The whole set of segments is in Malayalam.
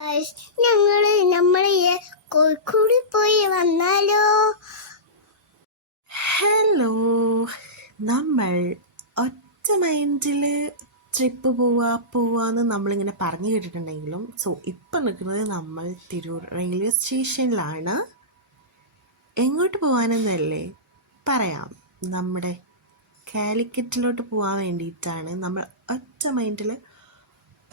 ഗൈസ്, നമ്മള് കോഴിക്കോട് പോയി വന്നാലോ? ഹലോ, നമ്മൾ ഒറ്റ മൈൻഡിൽ ട്രിപ്പ് പോവാന്ന് നമ്മളിങ്ങനെ പറഞ്ഞു കേട്ടിട്ടുണ്ടെങ്കിലും ഇപ്പം നിൽക്കുന്നത് നമ്മൾ തിരൂർ റെയിൽവേ സ്റ്റേഷനിലാണ്. എങ്ങോട്ട് പോകാനെന്നല്ലേ പറയാം. നമ്മുടെ കാലിക്കറ്റിലോട്ട് പോകാൻ വേണ്ടിയിട്ടാണ് നമ്മൾ ഒറ്റ മൈൻഡിൽ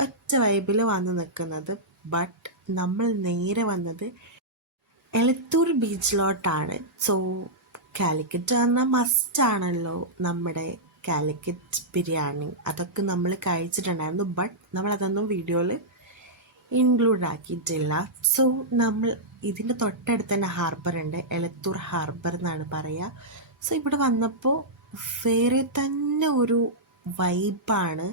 ഒറ്റ വൈബിൽ വന്ന് നിൽക്കുന്നത്. ബട്ട് നമ്മൾ നേരെ വന്നത് എലത്തൂർ ബീച്ചിലോട്ടാണ്. കാലിക്കറ്റ് പറഞ്ഞാൽ മസ്റ്റാണല്ലോ നമ്മുടെ കാലിക്കറ്റ് ബിരിയാണി. അതൊക്കെ നമ്മൾ കഴിച്ചിട്ടുണ്ടായിരുന്നു. ബട്ട് നമ്മളതൊന്നും വീഡിയോയിൽ ഇൻക്ലൂഡ് ആക്കിയിട്ടില്ല. നമ്മൾ ഇതിൻ്റെ തൊട്ടടുത്ത് തന്നെ ഹാർബർ ഉണ്ട്, എലത്തൂർ ഹാർബർ എന്നാണ് പറയുക. ഇവിടെ വന്നപ്പോൾ വേറെ തന്നെ ഒരു വൈബാണ്.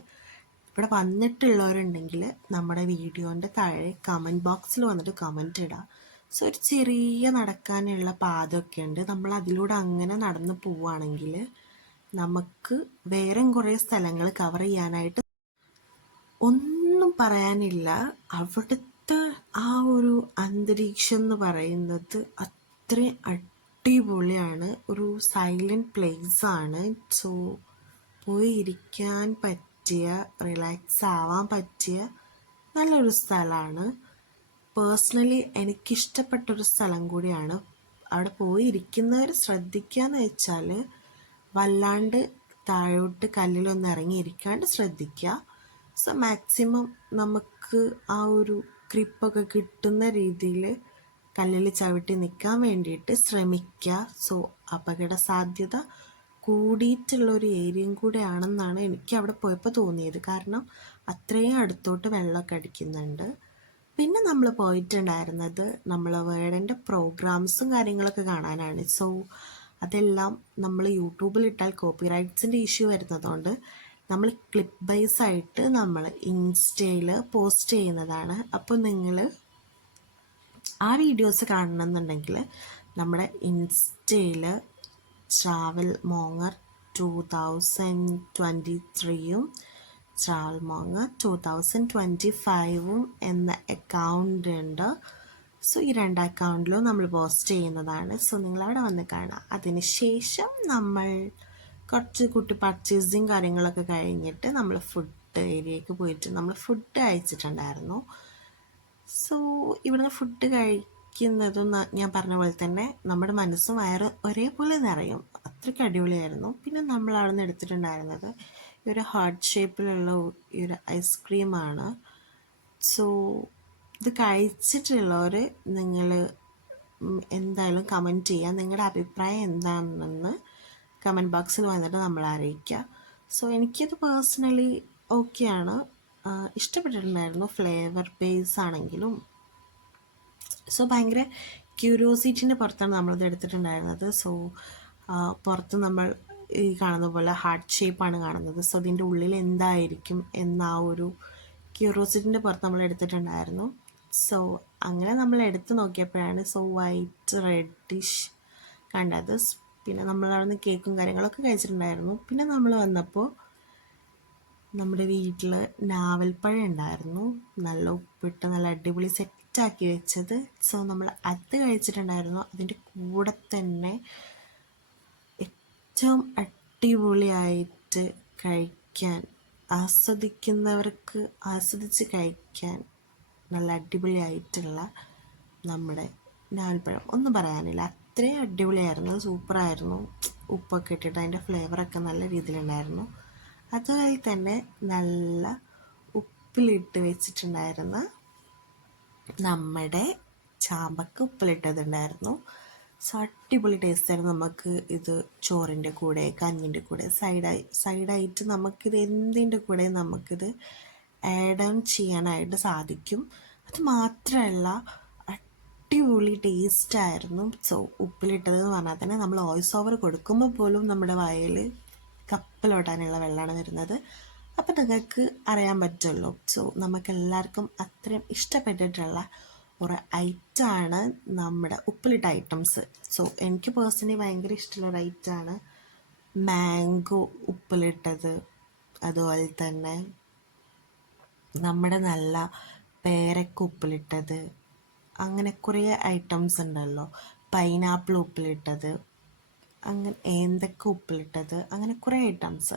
ഇവിടെ വന്നിട്ടുള്ളവരുണ്ടെങ്കിൽ നമ്മുടെ വീഡിയോൻ്റെ താഴെ കമൻറ്റ് ബോക്സിൽ വന്നിട്ട് കമൻറ്റ് ഇടാം. ഒരു ചെറിയ നടക്കാനുള്ള പാതയൊക്കെ ഉണ്ട്. നമ്മൾ അതിലൂടെ അങ്ങനെ നടന്നു പോവുകയാണെങ്കിൽ നമുക്ക് വേറെ കുറേ സ്ഥലങ്ങൾ കവർ ചെയ്യാനായിട്ട് ഒന്നും പറയാനില്ല. അവിടുത്തെ ആ ഒരു അന്തരീക്ഷം എന്ന് പറയുന്നത് അത്രയും അടിപൊളിയാണ്. ഒരു സൈലൻറ്റ് പ്ലേസ് ആണ്. പോയി ഇരിക്കാൻ പറ്റിയ, റിലാക്സ് ആവാൻ പറ്റിയ നല്ലൊരു സ്ഥലമാണ്. പേഴ്സണലി എനിക്കിഷ്ടപ്പെട്ടൊരു സ്ഥലം കൂടിയാണ്. അവിടെ പോയി ഇരിക്കുന്നവർ ശ്രദ്ധിക്കാന്ന് വെച്ചാൽ വല്ലാണ്ട് താഴോട്ട് കല്ലിലൊന്നും ഇറങ്ങിയിരിക്കാണ്ട് ശ്രദ്ധിക്കുക. മാക്സിമം നമുക്ക് ആ ഒരു ഗ്രിപ്പൊക്കെ കിട്ടുന്ന രീതിയിൽ കല്ലിൽ ചവിട്ടി നിൽക്കാൻ വേണ്ടിയിട്ട് ശ്രമിക്കുക. അപകട സാധ്യത കൂടിയിട്ടുള്ളൊരു ഏരിയയും കൂടെ ആണെന്നാണ് എനിക്ക് അവിടെ പോയപ്പോൾ തോന്നിയത്. കാരണം അത്രയും അടുത്തോട്ട് വെള്ളമൊക്കെ അടിക്കുന്നുണ്ട്. പിന്നെ നമ്മൾ പോയിട്ടുണ്ടായിരുന്നത് നമ്മൾ വേർഡിൻ്റെ പ്രോഗ്രാംസും കാര്യങ്ങളൊക്കെ കാണാനാണ്. അതെല്ലാം നമ്മൾ യൂട്യൂബിലിട്ടാൽ കോപ്പിറൈറ്റ്സിൻ്റെ ഇഷ്യൂ വരുന്നതുകൊണ്ട് നമ്മൾ ക്ലിപ്പ് ബൈസ് ആയിട്ട് നമ്മൾ ഇൻസ്റ്റയിൽ പോസ്റ്റ് ചെയ്യുന്നതാണ്. അപ്പോൾ നിങ്ങൾ ആ വീഡിയോസ് കാണണമെന്നുണ്ടെങ്കിൽ നമ്മുടെ ഇൻസ്റ്റയിൽ ട്രാവൽ മോങ്ങർ 2023 ട്രാവൽ മോങ്ങർ 2025 എന്ന അക്കൗണ്ട് ഉണ്ട്. ഈ രണ്ട് അക്കൗണ്ടിലും നമ്മൾ പോസ്റ്റ് ചെയ്യുന്നതാണ്. നിങ്ങളവിടെ വന്ന് കാണാം. അതിനുശേഷം നമ്മൾ കുറച്ച് കുട്ടി പർച്ചേസിങ് കാര്യങ്ങളൊക്കെ കഴിഞ്ഞിട്ട് നമ്മൾ ഫുഡ് ഏരിയയ്ക്ക് പോയിട്ട് നമ്മൾ ഫുഡ് കഴിച്ചിട്ടുണ്ടായിരുന്നു. ഇവിടുന്ന് ഫുഡ് കഴിക്കുന്നതും ഞാൻ പറഞ്ഞ പോലെ തന്നെ നമ്മുടെ മനസ്സും വയറ് ഒരേപോലെ നിറയും. അത്രയ്ക്ക് അടിപൊളിയായിരുന്നു. പിന്നെ നമ്മൾ അവിടെ നിന്ന് എടുത്തിട്ടുണ്ടായിരുന്നത് ഈ ഒരു ഹാർട്ട് ഷേപ്പിലുള്ള ഈ ഒരു ഐസ്ക്രീമാണ്. ഇത് കഴിച്ചിട്ടുള്ളവർ നിങ്ങൾ എന്തായാലും കമൻറ്റ് ചെയ്യുക. നിങ്ങളുടെ അഭിപ്രായം എന്താണെന്ന് കമൻറ്റ് ബോക്സിൽ വന്നിട്ട് നമ്മളെ അറിയിക്കുക. എനിക്കത് പേഴ്സണലി ഓക്കെയാണ്, ഇഷ്ടപ്പെട്ടിട്ടുണ്ടായിരുന്നു. ഫ്ലേവർ ബേസ് ആണെങ്കിലും ഭയങ്കര ക്യൂരിയോസിറ്റിൻ്റെ പുറത്താണ് നമ്മളത് എടുത്തിട്ടുണ്ടായിരുന്നത്. പുറത്ത് നമ്മൾ ഈ കാണുന്ന പോലെ ഹാർട്ട് ഷേപ്പാണ് കാണുന്നത്. അതിൻ്റെ ഉള്ളിൽ എന്തായിരിക്കും എന്ന ആ ഒരു ക്യൂരിയോസിറ്റിൻ്റെ പുറത്ത് നമ്മൾ എടുത്തിട്ടുണ്ടായിരുന്നു. അങ്ങനെ നമ്മൾ എടുത്ത് നോക്കിയപ്പോഴാണ് വൈറ്റ് റെഡിഷ് കണ്ടത്. പിന്നെ നമ്മൾ അവിടെ നിന്ന് കേക്കും കാര്യങ്ങളൊക്കെ കഴിച്ചിട്ടുണ്ടായിരുന്നു. പിന്നെ നമ്മൾ വന്നപ്പോൾ നമ്മുടെ വീട്ടിൽ നാവൽപ്പഴം ഉണ്ടായിരുന്നു, നല്ല ഉപ്പിട്ട് നല്ല അടിപൊളി സെറ്റാക്കി വെച്ചത്. നമ്മൾ അത് കഴിച്ചിട്ടുണ്ടായിരുന്നു. അതിൻ്റെ കൂടെ തന്നെ ഏറ്റവും അടിപൊളിയായിട്ട് കഴിക്കാൻ, ആസ്വദിക്കുന്നവർക്ക് ആസ്വദിച്ച് കഴിക്കാൻ നല്ല അടിപൊളിയായിട്ടുള്ള നമ്മുടെ നാവൽപ്പഴം ഒന്നും പറയാനില്ല. അത്രയും അടിപൊളിയായിരുന്നു, സൂപ്പറായിരുന്നു. ഉപ്പൊക്കെ ഇട്ടിട്ട് അതിൻ്റെ ഫ്ലേവറൊക്കെ നല്ല രീതിയിലുണ്ടായിരുന്നു. അതുപോലെ തന്നെ നല്ല ഉപ്പിലിട്ട് വെച്ചിട്ടുണ്ടായിരുന്ന നമ്മുടെ ചാമ്പക്ക ഉപ്പിലിട്ടതുണ്ടായിരുന്നു. അടിപൊളി ടേസ്റ്റായിരുന്നു. നമുക്ക് ഇത് ചോറിൻ്റെ കൂടെ കഞ്ഞിൻ്റെ കൂടെ സൈഡായിട്ട് നമുക്കിത് എന്തിൻ്റെ കൂടെ നമുക്കിത് ആഡ് ഓൺ ചെയ്യാനായിട്ട് സാധിക്കും. അത് മാത്രമല്ല അടിപൊളി ടേസ്റ്റായിരുന്നു. ഉപ്പിലിട്ടതെന്ന് പറഞ്ഞാൽ തന്നെ നമ്മൾ വോയിസ് ഓവർ കൊടുക്കുമ്പോൾ പോലും നമ്മുടെ വായിൽ കപ്പലോട്ടാനുള്ള വെള്ളമാണ് വരുന്നത്. അപ്പം നിങ്ങൾക്ക് അറിയാൻ പറ്റുമല്ലോ. നമുക്കെല്ലാവർക്കും അത്രയും ഇഷ്ടപ്പെട്ടിട്ടുള്ള ഒരു ഐറ്റമാണ് നമ്മുടെ ഉപ്പിലിട്ട ഐറ്റംസ്. എനിക്ക് പേഴ്സണലി ഭയങ്കര ഇഷ്ടമുള്ള ഒരു ഐറ്റമാണ് മാംഗോ ഉപ്പിലിട്ടത്. അതുപോലെ തന്നെ നമ്മുടെ നല്ല പേരക്ക ഉപ്പിലിട്ടത്, അങ്ങനെ കുറേ ഐറ്റംസ് ഉണ്ടല്ലോ. പൈനാപ്പിൾ ഉപ്പിലിട്ടത്, അങ്ങനെ ഏന്തക്ക ഉപ്പിലിട്ടത്, അങ്ങനെ കുറേ ഐറ്റംസ്.